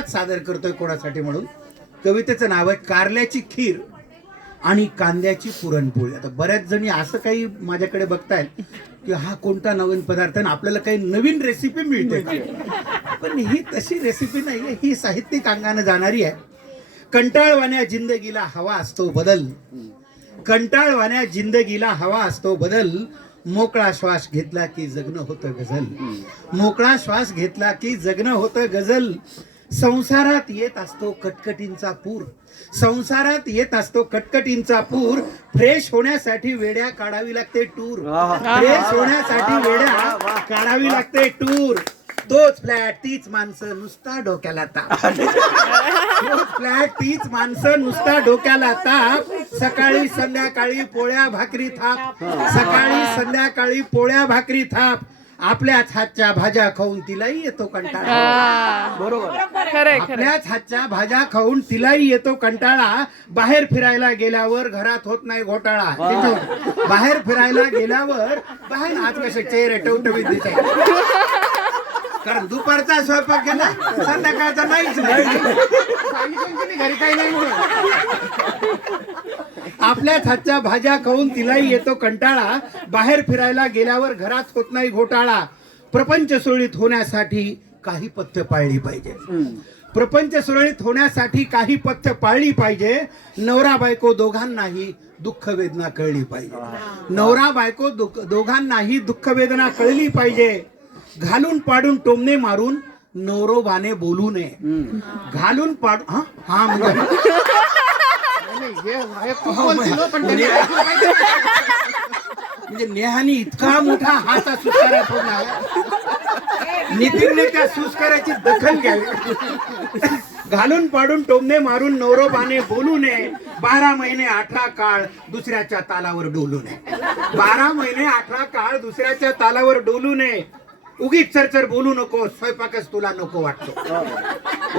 कविताच सादर करतोय कोणासाठी म्हणून. कवितेचं नाव आहे कारल्याची खीर आणि कांद्याची पुरणपोळी. आता बऱ्याच जणी असं काही माझ्याकडे बघतायत की हा कोणता नवीन पदार्थ आहे, आपल्याला काही नवीन रेसिपी मिळते का? पण ही तशी रेसिपी नाही, ही साहित्यिक अंगाने जाणारी आहे. कंटाळवाण्या जिंदगीला हवा असतो बदल, कंटाळवाण्या जिंदगीला हवा असतो बदल, मोकळा श्वास घेतला की जगणं होतं गझल, मोकळा श्वास घेतला की जगणं होतं गझल. संसारात येत असतो कटकटींचा पूर, संसारात येत असतो कटकटींचा पूर, फ्रेश होण्यासाठी वेड्या काढावी लागते टूर, फ्रेश होण्यासाठी वेड्या काढावी लागते टूर. तोच फ्लॅट तीच माणसं नुसता डोक्याला ताप, तोच फ्लॅट तीच माणसं नुसता डोक्याला ताप, सकाळी संध्याकाळी पोळ्या भाकरी थाप, सकाळी संध्याकाळी पोळ्या भाकरी थाप. आपल्याच हातच्या भाज्या खाऊन तिलाही येतो कंटाळा. बरोबर, आपल्याच हातच्या भाज्या खाऊन तिलाही येतो कंटाळा. बाहेर फिरायला गेल्यावर घरात होत नाही घोटाळा. बाहेर फिरायला गेल्यावर बाहेर आज कसे चेहरे टवटवीत दिसते, कारण दुपारचा स्वयंपाक केला संध्याकाळचा नाहीच नाही, घरी काही नाही. आपल्याच हातच्या भाज्या खाऊन तिलाही येतो कंटाळा. बाहेर फिरायला गेल्यावर घरात होत नाही घोटाळा. प्रपंच सुरळीत होण्यासाठी काही पथ्य पाळली पाहिजे, प्रपंच सुरळीत होण्यासाठी काही पथ्य पाळली पाहिजे. नवरा बायको दोघांनाही दुःख वेदना कळली पाहिजे, नवरा बायको दोघांनाही दुःख वेदना कळली पाहिजे. घालून पाडून टोमणे मारून नवरोबाने बोलू नये, घालून पाडून हा म्हणजे नेहानी इतका मोठा हाता सुस्कारा फोडला, नितीनने त्या सुस्काराची दखल घ्यावी. घालून पाडून टोमणे मारून नवरोबाने बोलू नये. 12 महिने 18 काळ दुसऱ्याच्या तालावर डोलू नये, 12 महिने 18 काळ दुसऱ्याच्या तालावर डोलू नये. उगीच चरचर बोलू नको स्वयंपाकच तुला नको वाटतो,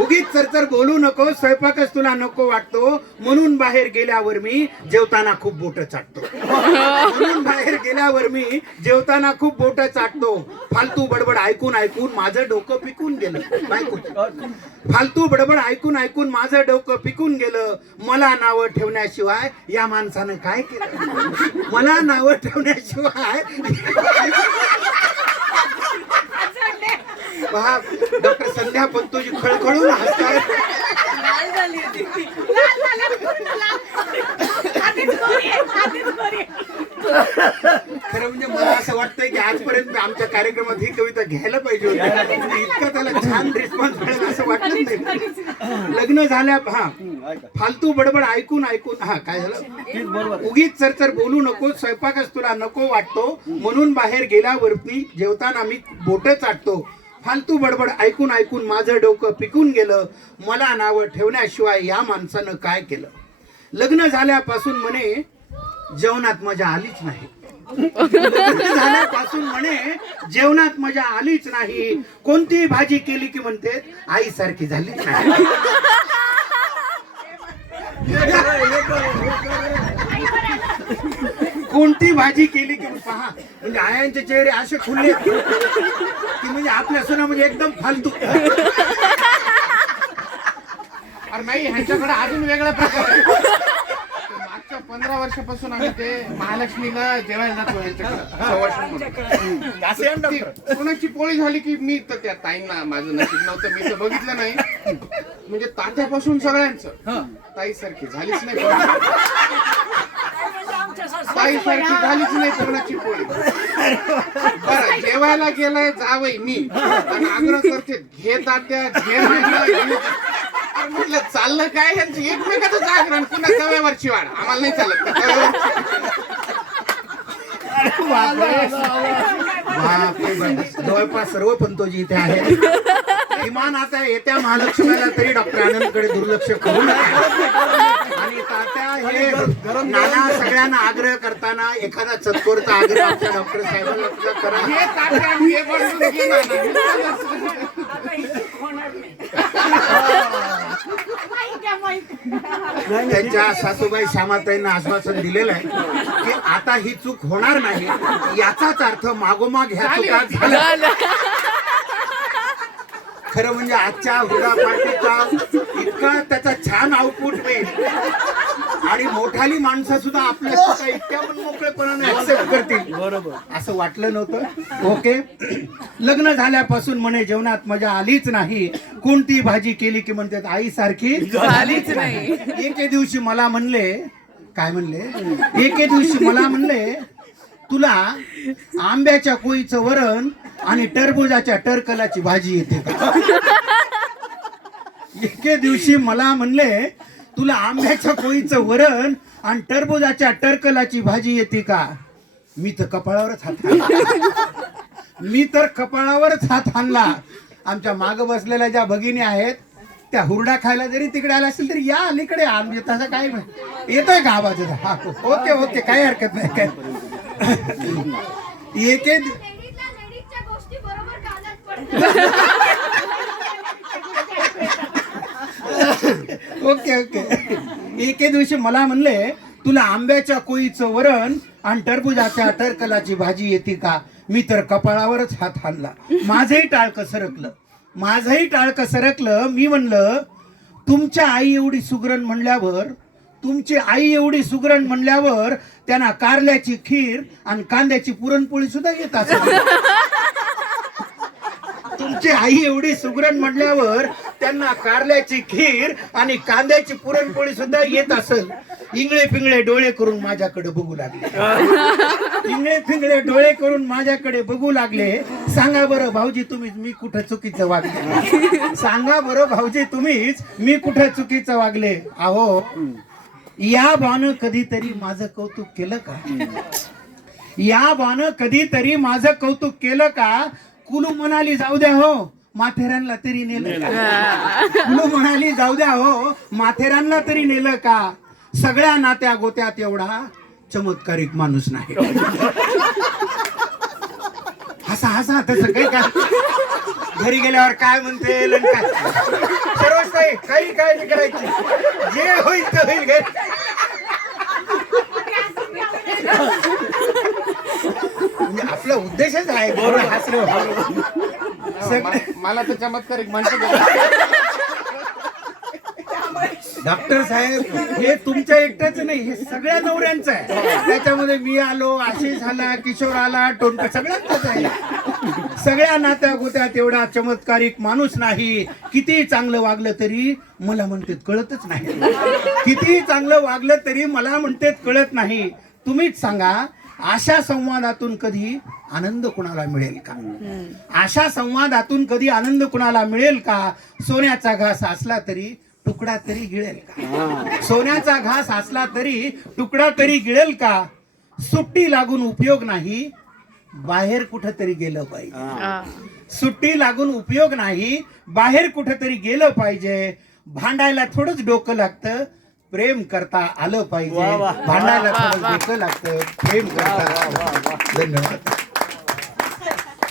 उगीच चरचर बोलू नको स्वयंपाकच तुला नको वाटतो. म्हणून बाहेर गेल्यावर मी जेवताना खूप बोट चाटतो, म्हणून बाहेर गेल्यावर मी जेवताना खूप बोट चाटतो. फालतू बडबड ऐकून ऐकून माझं डोकं पिकून गेलं, फालतू बडबड ऐकून ऐकून माझं डोकं पिकून गेलं. मला नावं ठेवण्याशिवाय या माणसानं काय केलं, मला नावं ठेवण्याशिवाय. डॉक्टर संध्या पंतोजी खळखळून हसतायत. खरं म्हणजे मला असं वाटतंय की आजपर्यंत आमच्या कार्यक्रमात ही कविता घ्यायला पाहिजे होती, इतका त्याला छान रिस्पॉन्स मिळेल असं वाटत नाही. लग्न झाल्या फालतू बडबड ऐकून ऐकून काय झालं, उगीच चरचर बोलू नको स्वयंपाकच तुला नको वाटतो. म्हणून बाहेर गेल्यावरती जेवताना मी बोट चाटतो. फालतू बडबड ऐकून ऐकून माझं डोकं पिकून गेलं. मला नावं ठेवण्याशिवाय या माणसानं काय केलं. लग्न झाल्यापासून म्हणे जेवणात मजा आलीच नाही, लग्न झाल्यापासून म्हणे जेवणात मजा आलीच नाही. कोणती भाजी केली की म्हणते आई सारखी झालीच नाही. कोणती भाजी केली की पहा, म्हणजे आयांचे चेहरे असे खुलले की म्हणजे आपल्या सुना म्हणजे एकदम फालतू. अरे नाही, ह्यांच्याकडे अजून वेगळा प्रकार आहे. मागच्या 15 वर्षापासून आम्ही ते महालक्ष्मीला जेवायला जातो ह्यांच्याकडे. कोणाची पोळी झाली की मी तर त्या ताईंना, माझं नशीब नव्हतं मी तर बघितलं नाही, म्हणजे तात्यापासून सगळ्यांचं ताई सारखी झालीच नाही, ताई सारखी झालीच नाही कोणाची पोळी. बरं जेवायला गेलाय जावई मी आणि आग्रह करते घे तात्या घे. म्हटलं चाललं काय यांची एकमेकाचं जागरण, पुन्हा तव्यावरची वाढ आम्हाला नाही चालत. जवळपास सर्व पंतोजी इथे आहेत. किमान आता येत्या महालक्ष्मीला तरी डॉक्टर आनंदकडे दुर्लक्ष करू नका. आणि तात्या हे नाना सगळ्यांना आग्रह करताना एखादा चतकोरचा आग्रह आमच्या डॉक्टर साहेबांना करा. त्यांच्या सासूबाई श्यामाताईंना आश्वासन दिलेलं आहे की आता ही चूक होणार नाही. याचाच अर्थ मागोमाग ह्या चुका झाल्या. खरं म्हणजे आजच्या हुरडा पार्टीचा इतका त्याचा छान आउटपुट मिळेल आणि मोठाली माणसं सुद्धा आपल्या इतक्या पण मोकळेपणाने ऍक्सेप्ट करतील बरोबर. असं वाटलं नव्हतं. ओके. लग्न झाल्यापासून म्हणे जेवणात मजा आलीच नाही, कोणती भाजी केली की म्हणतात आई सारखी झालीच नाही. एके दिवशी मला म्हणले, काय म्हणले, एके दिवशी मला म्हणले तुला आंब्याच्या कोळीचं वरण आणि टरबुजाच्या टरकलाची भाजी येते का? एके दिवशी मला म्हणले तुला आंब्याच्या कोळीचं वरण आणि टरबुजाच्या टरकलाची भाजी येते का? मी तर कपाळावरच हात हाणला. मी तर कपाळावरच हात हाणला. आमच्या माग बसलेल्या ज्या भगिनी आहेत त्या हुरडा खायला जरी तिकडे आल्या असतील तरी या अलीकडे आम्ही तसं काय येतोय का आवाज? हा ओके ओके, काही हरकत नाही. काय एके ओके ओके. एके दिवशी मला म्हणले तुला आंब्याच्या कोळीचं वरण आणि टरबुजाच्या टरकलाची भाजी येते का? मी तर कपाळावरच हात हाणला. माझंही टाळकं सरकलं. मी म्हणलं तुमच्या आई एवढी सुगरण म्हणल्यावर, तुमची आई एवढी सुगरण म्हणल्यावर त्यांना कारल्याची खीर आणि कांद्याची पुरणपोळी सुद्धा येत असेल. तुमची आई एवढी सुगरण म्हणल्यावर त्यांना कारल्याची खीर आणि कांद्याची पुरणपोळी सुद्धा येत असेल. इंगळे पिंगळे डोळे करून माझ्याकडे बघू लागले. इंगळे पिंगळे डोळे करून माझ्याकडे बघू लागले. सांगा बरं भाऊजी तुम्हीच मी कुठं चुकीचं वागले? सांगा बरं भाऊजी तुम्हीच मी कुठं चुकीचं वागले? अहो या बानं कधीतरी माझं कौतुक केलं का? या बानं कधीतरी माझं कौतुक केलं का? कुलू म्हणाली जाऊ द्या हो माथेरानला तरी नेलं का? कुलू म्हणाली जाऊ द्या हो माथेरानला तरी नेलं का? सगळ्या नात्या गोत्यात एवढा चमत्कारिक माणूस नाही. हसा हसा तसं काही काय घरी गेल्यावर काय म्हणते सर्वच काही काय नाही करायची, जे होईल ते होईल. म्हणजे आपला उद्देशच आहे मला तर चमत्कारिक म्हणतो. डॉक्टर साहेब हे तुमच्या एकट्याच नाही, हे सगळ्या नवऱ्यांचं आहे. त्याच्यामध्ये मी आलो, आशिष आला, किशोर आला, टोनका सगळ्यांचाच आहे. सगळ्या नात्या गोत्यात एवढा चमत्कारिक माणूस नाही. किती चांगलं वागलं तरी मला म्हणते कळतच नाही. किती चांगलं वागलं तरी मला म्हणते कळत नाही. तुम्हीच सांगा अशा संवादातून कधी आनंद कुणाला मिळेल का? अशा संवादातून कधी आनंद कुणाला मिळेल का? सोन्याचा घास असला तरी तुकडा तरी गिळेल का? सोन्याचा घास असला तरी तुकडा तरी गिळेल का? सुट्टी लागून उपयोग नाही, बाहेर कुठंतरी गेलं पाहिजे. सुट्टी लागून उपयोग नाही, बाहेर कुठंतरी गेलं पाहिजे. भांडायला थोडंच डोकं लागतं, प्रेम करता आलं पाहिजे. भांडायला थोडं डोकं लागतं, प्रेम करता. धन्यवाद.